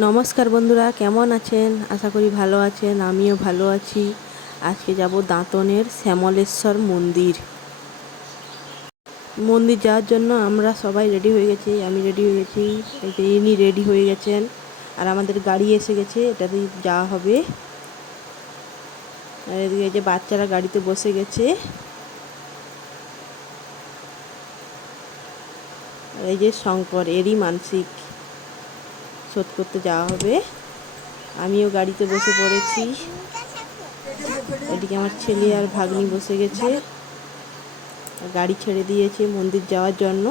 নমস্কার বন্ধুরা, কেমন আছেন? আশা করি ভালো আছেন, আমিও ভালো আছি। আজকে যাব দাঁতনের শ্যামলেশ্বর মন্দির। মন্দির যাওয়ার জন্য আমরা সবাই রেডি হয়ে গেছি, আমি রেডি হয়ে গেছি ইনি রেডি হয়ে গেছেন, আর আমাদের গাড়ি এসে গেছে, এটাতে যাওয়া হবে। আর এদিকে যে বাচ্চারা গাড়িতে বসে গেছে। এই যে শঙ্কর, এরই মানসিক। শোধ করতে যাওয়া হবে। আমিও গাড়িতে বসে পড়েছি। এদিকে আমার ছেলে আর ভাগ্নি বসে গেছে। গাড়ি ছেড়ে দিয়েছে মন্দির যাওয়ার জন্য।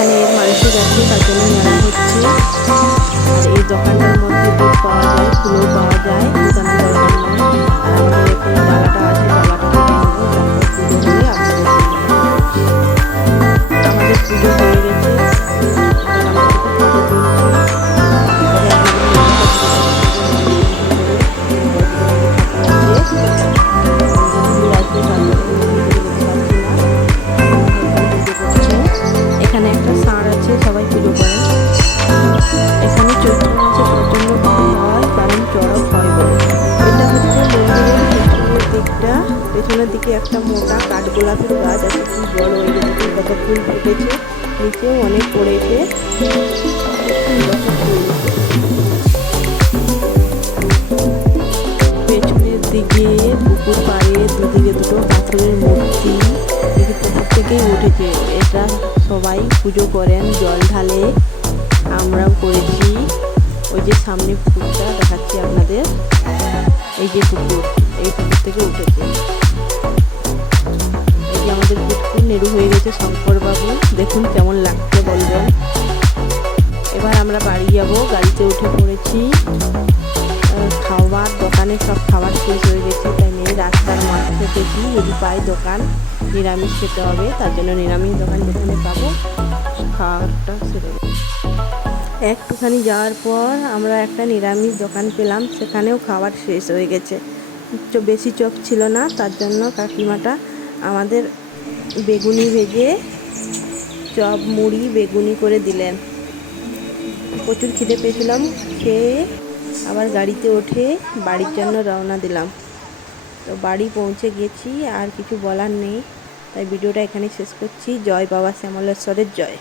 এখানে মানুষের আছে, তার জন্য মনে হচ্ছে। এই দোকানটার মধ্যে দুধ পাওয়া যায়, ফুলও পাওয়া যায়। পেছনের দিকে একটা মোটা কাঠগোলাপের গাছ আছে, কি বড় যে দেখুন কত ফুল ফুটেছে, নিচেও অনেক পড়েছে। পেছনের দিকে, পুকুর পাড়ে, দুদিকে দুটো পাথরের মূর্তি থেকেই উঠেছে। এটা সবাই পুজো করেন, জল ঢালে। আমরাও করেছি। ওই যে সামনে পুকুরটা দেখাচ্ছি আপনাদের। এই যে পুকুর, এই পুকুর থেকে উঠেছে। আমাদের পুকুর নেড়ু হয়ে গেছে শঙ্করবাবু। দেখুন কেমন লাগছে বলবেন। এবার আমরা বাড়ি যাব, গাড়িতে উঠে পড়েছি। খাবার দোকানে সব খাবার শেষ হয়ে গেছে, তাই নেই রাস্তার মাঝ থেকেছি যদি পাই দোকান নিরামিষ খেতে হবে, তার জন্য নিরামিষ দোকান যেখানে পাবো খাবারটা সেরে একটুখানি যাওয়ার পর আমরা একটা নিরামিষ দোকান পেলাম, সেখানেও খাবার শেষ হয়ে গেছে। বেশি চোখ ছিল না, তার জন্য কাকিমাটা আমাদের বেগুনি ভেজে চপ, মুড়ি, বেগুনি করে দিলেন। প্রচুর খিদে পেয়েছিলাম, খেয়ে আবার গাড়িতে ওঠে, বাড়ির জন্য রওনা দিলাম। তো বাড়ি পৌঁছে গেছি, আর কিছু বলার নেই। তাই ভিডিওটা এখানে শেষ করছি। জয় বাবা শ্যামলেশ্বরের জয়।